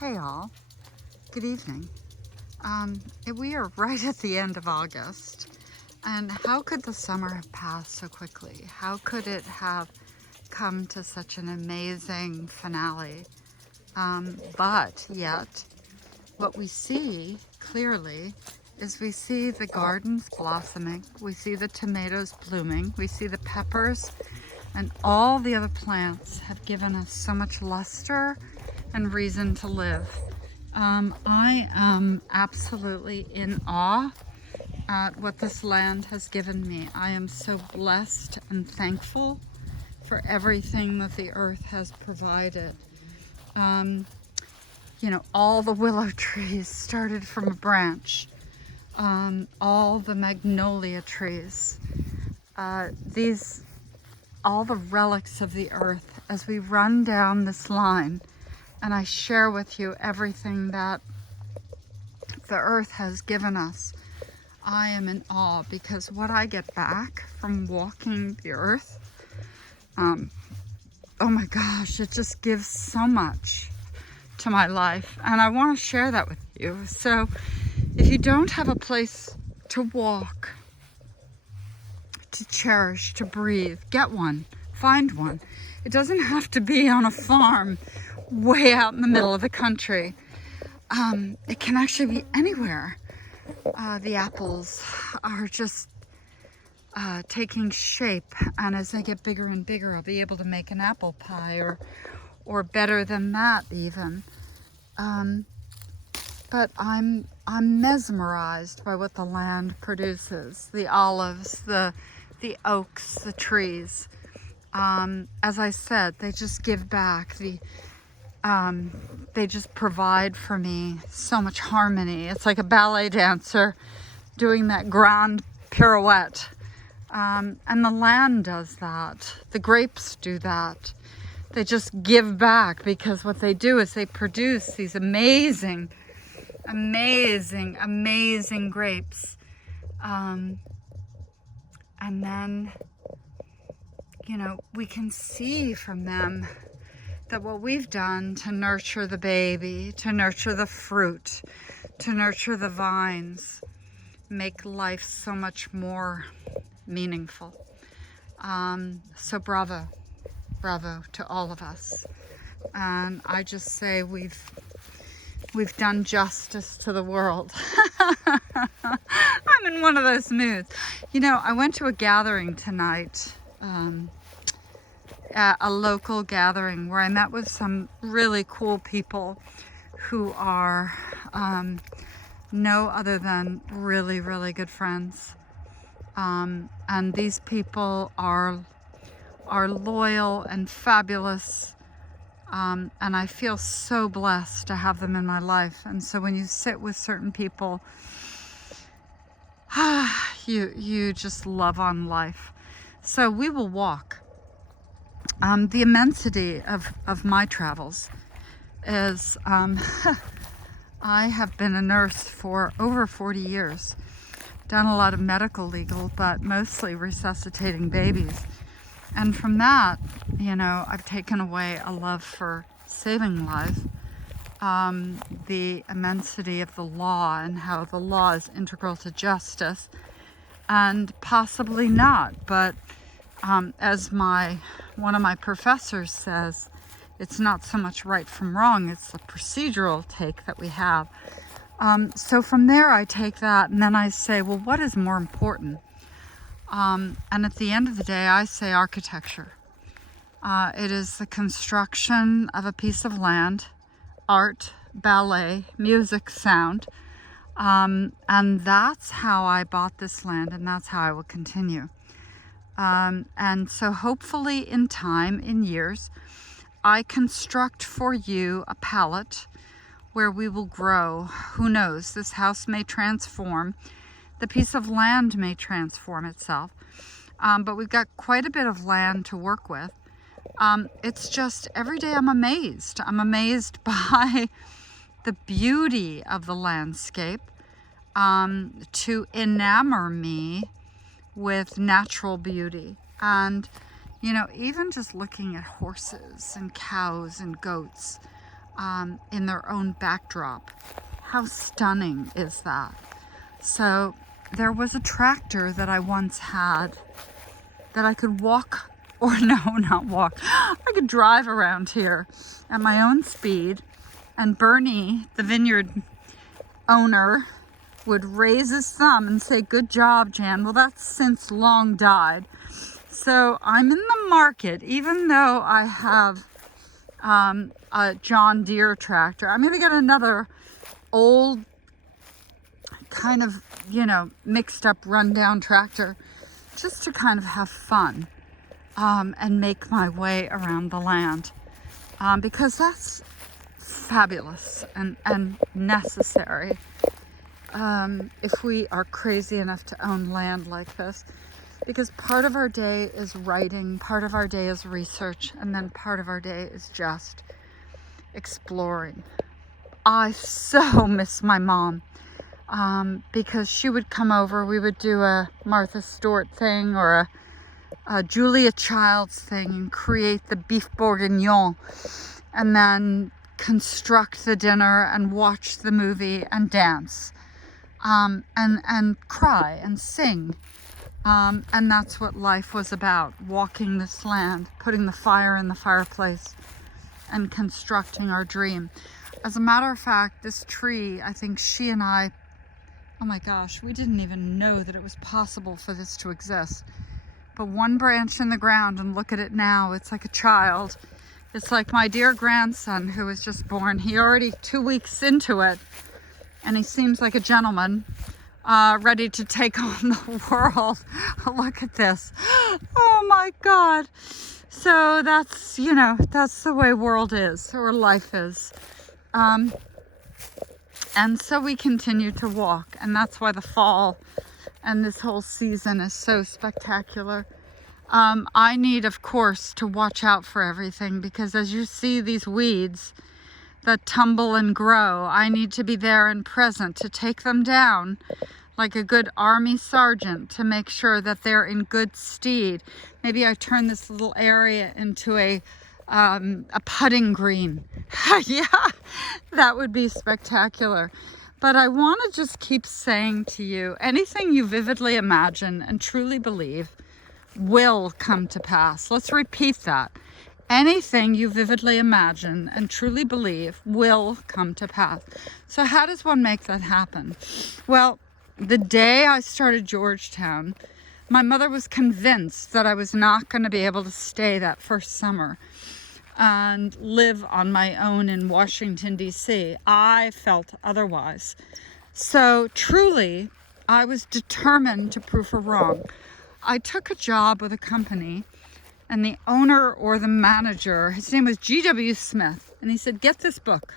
Hey all, good evening. We are right at the end of August, and how could the summer have passed so quickly? How could it have come to such an amazing finale? But yet, what we see clearly is we see the gardens blossoming, we see the tomatoes blooming, we see the peppers, and all the other plants have given us so much luster and reason to live. I am absolutely in awe at what this land has given me. I am so blessed and thankful for everything that the earth has provided. All the willow trees started from a branch. All the magnolia trees. All the relics of the earth as we run down this line and I share with you everything that the earth has given us. I am in awe because what I get back from walking the earth, oh my gosh, it just gives so much to my life, and I want to share that with you. So if you don't have a place to walk, to cherish, to breathe, get one, find one. It doesn't have to be on a farm way out in the middle of the country. It can actually be anywhere. The apples are just taking shape, and as they get bigger and bigger, I'll be able to make an apple pie, or better than that even. But I'm mesmerized by what the land produces. The olives, the oaks, the trees. As I said, they just give back. They just provide for me so much harmony. It's like a ballet dancer doing that grand pirouette. And the land does that. The grapes do that. They just give back because what they do is they produce these amazing, amazing, amazing grapes. And then, we can see from them that what we've done to nurture the baby, to nurture the fruit, to nurture the vines, make life so much more meaningful. So bravo to all of us. And I just say we've done justice to the world. I'm in one of those moods. I went to a gathering tonight, a local gathering where I met with some really cool people who are no other than really, really good friends. And these people are loyal and fabulous. And I feel so blessed to have them in my life. And so when you sit with certain people, you just love on life. So we will walk. The immensity of my travels is I have been a nurse for over 40 years. Done a lot of medical legal, but mostly resuscitating babies. And from that, I've taken away a love for saving life, the immensity of the law and how the law is integral to justice, and possibly not, but as one of my professors says, it's not so much right from wrong, it's the procedural take that we have. So from there I take that and then I say, well, what is more important? And at the end of the day, I say architecture. It is the construction of a piece of land, art, ballet, music, sound. And that's how I bought this land, and that's how I will continue. And so hopefully in time, in years, I construct for you a palette where we will grow. Who knows? This house may transform. The piece of land may transform itself. But we've got quite a bit of land to work with. It's just every day I'm amazed. I'm amazed by the beauty of the landscape, to enamor me with natural beauty. And even just looking at horses and cows and goats, in their own backdrop. How stunning is that? So there was a tractor that I once had that I could walk, or no, not walk. I could drive around here at my own speed, and Bernie, the vineyard owner, would raise his thumb and say, "Good job, Jan." Well, that's since long died. So I'm in the market, even though I have a John Deere tractor. I'm going to get another old kind of, mixed up rundown tractor just to kind of have fun and make my way around the land because that's fabulous and necessary if we are crazy enough to own land like this, because part of our day is writing, part of our day is research, and then part of our day is just exploring. I so miss my mom because she would come over. We would do a Martha Stewart thing or a Julia Childs thing and create the beef bourguignon and then construct the dinner and watch the movie and dance and cry and sing. And that's what life was about, walking this land, putting the fire in the fireplace and constructing our dream. As a matter of fact, this tree, I think she and I, oh my gosh, we didn't even know that it was possible for this to exist. But one branch in the ground, and look at it now, it's like a child. It's like my dear grandson who was just born. He already 2 weeks into it, and he seems like a gentleman, ready to take on the world. Look at this. Oh my God. So that's, that's the way world is, or life is. And so we continue to walk, and that's why the fall and this whole season is so spectacular. I need, of course, to watch out for everything, because as you see these weeds that tumble and grow, I need to be there and present to take them down like a good army sergeant to make sure that they're in good stead. Maybe I turn this little area into a putting green. Yeah, that would be spectacular. But I want to just keep saying to you, anything you vividly imagine and truly believe will come to pass. Let's repeat that. Anything you vividly imagine and truly believe will come to pass. So how does one make that happen? Well, the day I started Georgetown, my mother was convinced that I was not going to be able to stay that first summer and live on my own in Washington, D.C. I felt otherwise. So truly, I was determined to prove her wrong. I took a job with a company, and the owner or the manager, his name was G.W. Smith, and he said, "Get this book,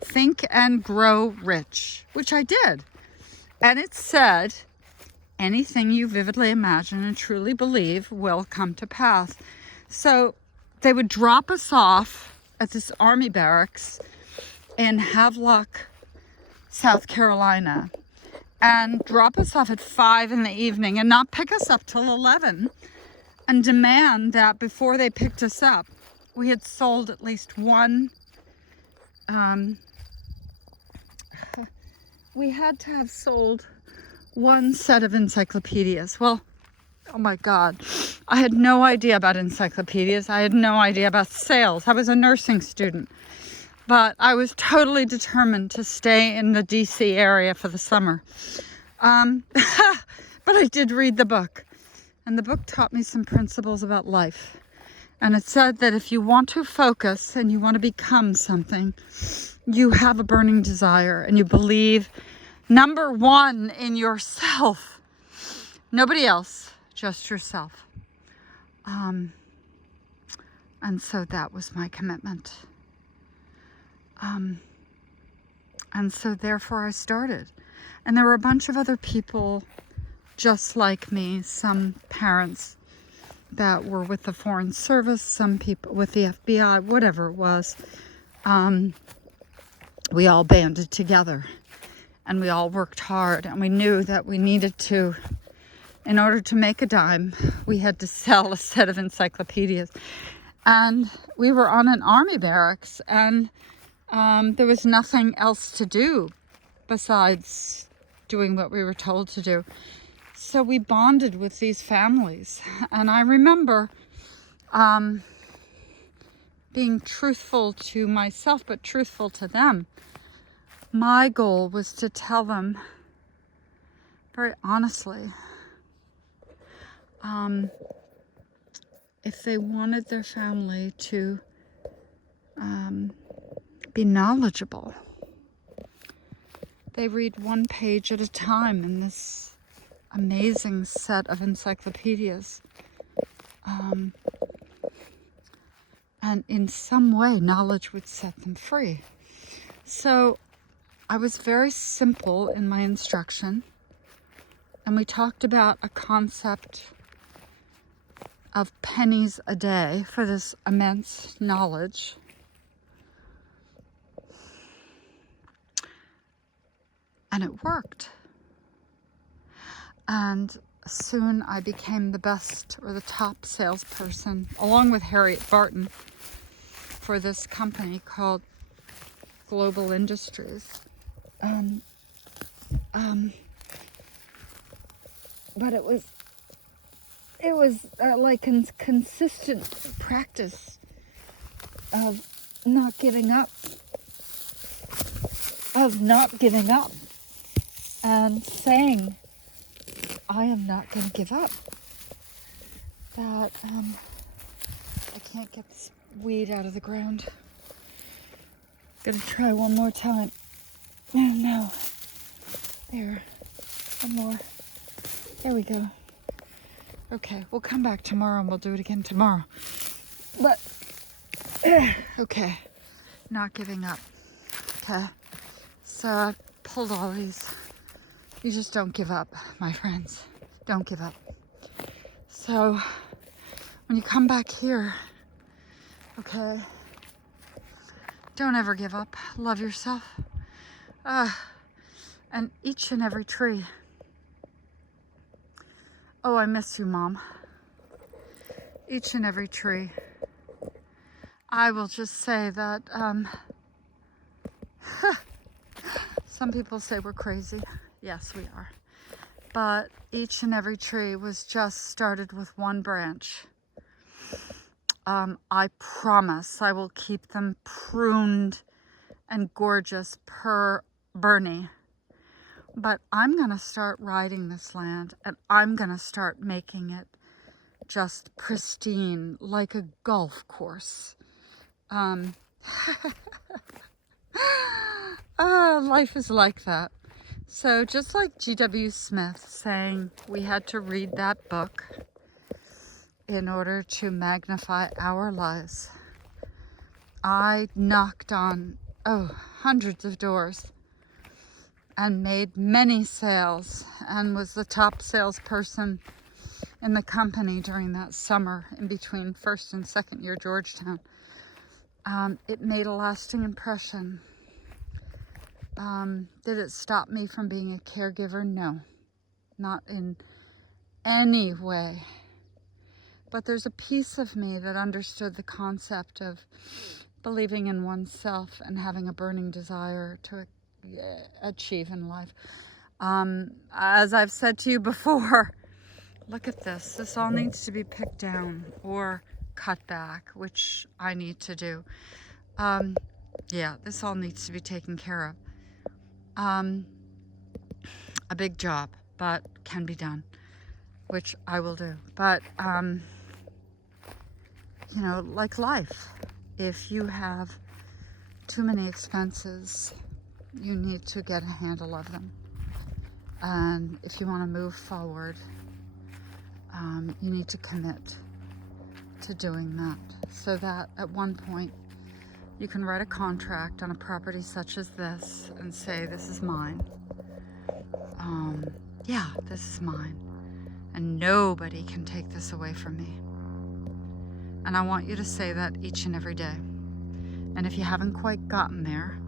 Think and Grow Rich," which I did. And it said, anything you vividly imagine and truly believe will come to pass. So they would drop us off at this army barracks in Havelock, South Carolina, and drop us off at 5 in the evening and not pick us up till 11, and demand that before they picked us up, we had sold at least one, we had to have sold one set of encyclopedias. Well, oh my God, I had no idea about encyclopedias. I had no idea about sales. I was a nursing student, but I was totally determined to stay in the DC area for the summer. But I did read the book, and the book taught me some principles about life. And it said that if you want to focus and you want to become something, you have a burning desire and you believe, number one, in yourself. Nobody else, just yourself. And so that was my commitment. And so therefore I started. And there were a bunch of other people just like me, some parents that were with the Foreign Service, some people with the FBI, whatever it was. We all banded together and we all worked hard, and we knew that we needed to, in order to make a dime, we had to sell a set of encyclopedias. And we were on an army barracks, and There was nothing else to do besides doing what we were told to do. So we bonded with these families. And I remember being truthful to myself, but truthful to them. My goal was to tell them very honestly, if they wanted their family to be knowledgeable, they read one page at a time in this amazing set of encyclopedias. And in some way, knowledge would set them free. So I was very simple in my instruction, and we talked about a concept of pennies a day for this immense knowledge. And it worked. And soon I became the best or the top salesperson, along with Harriet Barton, for this company called Global Industries. But it was like consistent practice of not giving up, and saying, I am not going to give up. That I can't get this weed out of the ground. Gonna try one more time. No. There. One more. There we go. Okay, we'll come back tomorrow and we'll do it again tomorrow. But, okay. Not giving up. Okay. So I pulled all these. You just don't give up, my friends. Don't give up. So when you come back here, okay, don't ever give up. Love yourself. And each and every tree. Oh, I miss you, Mom. Each and every tree. I will just say that some people say we're crazy. Yes, we are. But each and every tree was just started with one branch. I promise I will keep them pruned and gorgeous per Bernie. But I'm going to start riding this land, and I'm going to start making it just pristine, like a golf course. Life is like that. So just like G.W. Smith saying we had to read that book in order to magnify our lives, I knocked on, hundreds of doors and made many sales and was the top salesperson in the company during that summer in between first and second year Georgetown. It made a lasting impression. Did it stop me from being a caregiver? No, not in any way. But there's a piece of me that understood the concept of believing in oneself and having a burning desire to achieve in life. As I've said to you before, look at this. This all needs to be picked down or cut back, which I need to do. Yeah, this all needs to be taken care of. A big job, but can be done, which I will do. But, like life, if you have too many expenses, you need to get a handle of them. And if you want to move forward, you need to commit to doing that, so that at one point you can write a contract on a property such as this and say, this is mine. Yeah, this is mine. And nobody can take this away from me. And I want you to say that each and every day. And if you haven't quite gotten there,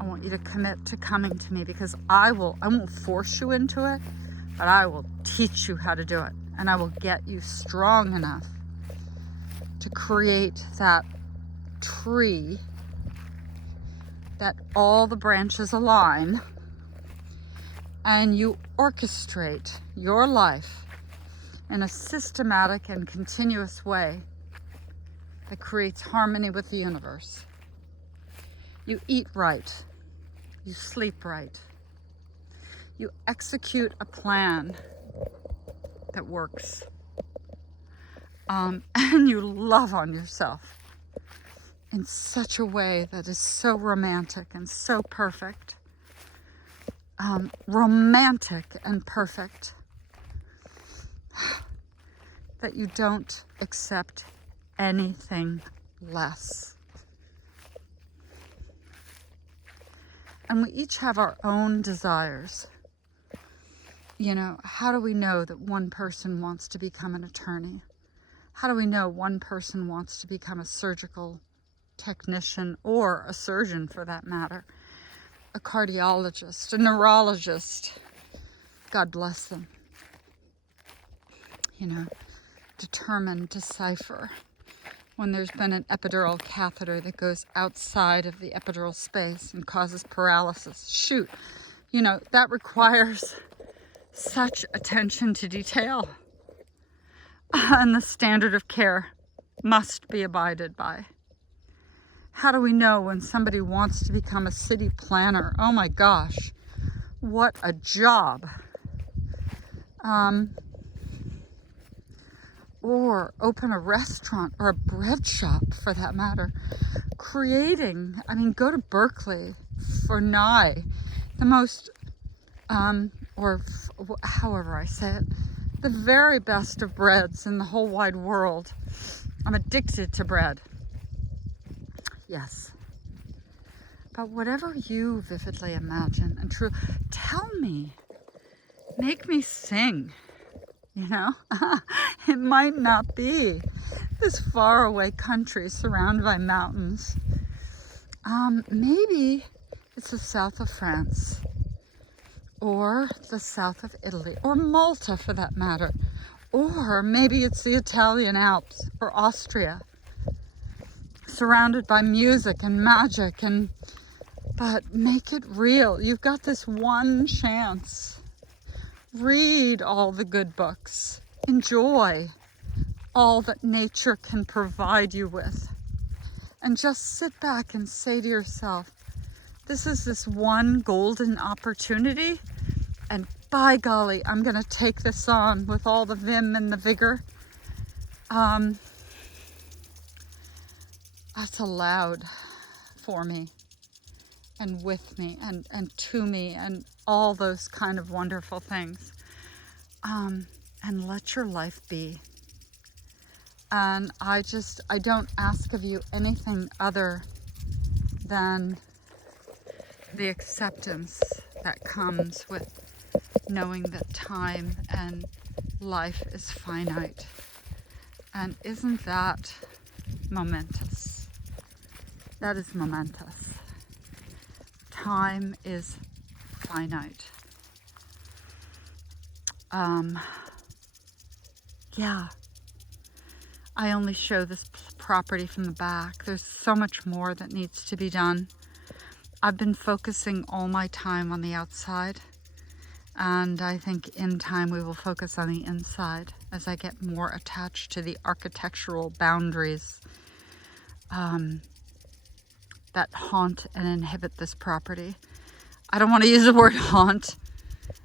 I want you to commit to coming to me, because I won't force you into it, but I will teach you how to do it. And I will get you strong enough to create that tree that all the branches align and you orchestrate your life in a systematic and continuous way that creates harmony with the universe. You eat right, you sleep right, you execute a plan that works, and you love on yourself in such a way that is so romantic and so perfect. Romantic and perfect, that you don't accept anything less. And we each have our own desires. You know, how do we know that one person wants to become an attorney? How do we know one person wants to become a surgical technician, or a surgeon for that matter, a cardiologist, a neurologist? God bless them. You know, determine, decipher when there's been an epidural catheter that goes outside of the epidural space and causes paralysis. Shoot, you know, that requires such attention to detail. And the standard of care must be abided by. How do we know when somebody wants to become a city planner? Oh my gosh, what a job. Or open a restaurant or a bread shop for that matter. Creating, I mean, go to Berkeley for Nye, the most, however I say it, the very best of breads in the whole wide world. I'm addicted to bread. Yes. But whatever you vividly imagine and true, tell me, make me sing. You know, it might not be this faraway country surrounded by mountains. Maybe it's the south of France, or the south of Italy, or Malta for that matter, or maybe it's the Italian Alps or Austria, surrounded by music and magic, but make it real. You've got this one chance. Read all the good books. Enjoy all that nature can provide you with. And just sit back and say to yourself, this is this one golden opportunity, and by golly, I'm going to take this on with all the vim and the vigor. That's allowed for me, and with me, and to me, and all those kind of wonderful things. And let your life be. And I don't ask of you anything other than the acceptance that comes with knowing that time and life is finite. And isn't that momentous? That is momentous. Time is finite. Yeah. I only show this property from the back. There's so much more that needs to be done. I've been focusing all my time on the outside, and I think in time we will focus on the inside as I get more attached to the architectural boundaries that haunt and inhibit this property. I don't want to use the word haunt,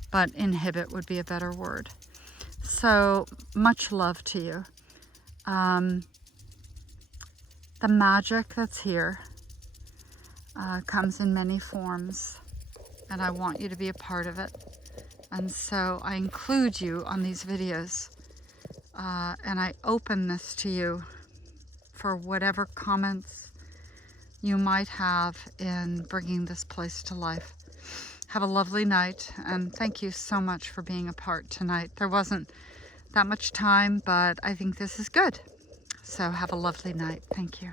but inhibit would be a better word. So much love to you. The magic that's here comes in many forms, and I want you to be a part of it. And so I include you on these videos, and I open this to you for whatever comments you might have in bringing this place to life. Have a lovely night, and thank you so much for being a part tonight. There wasn't that much time, but I think this is good. So have a lovely night. Thank you.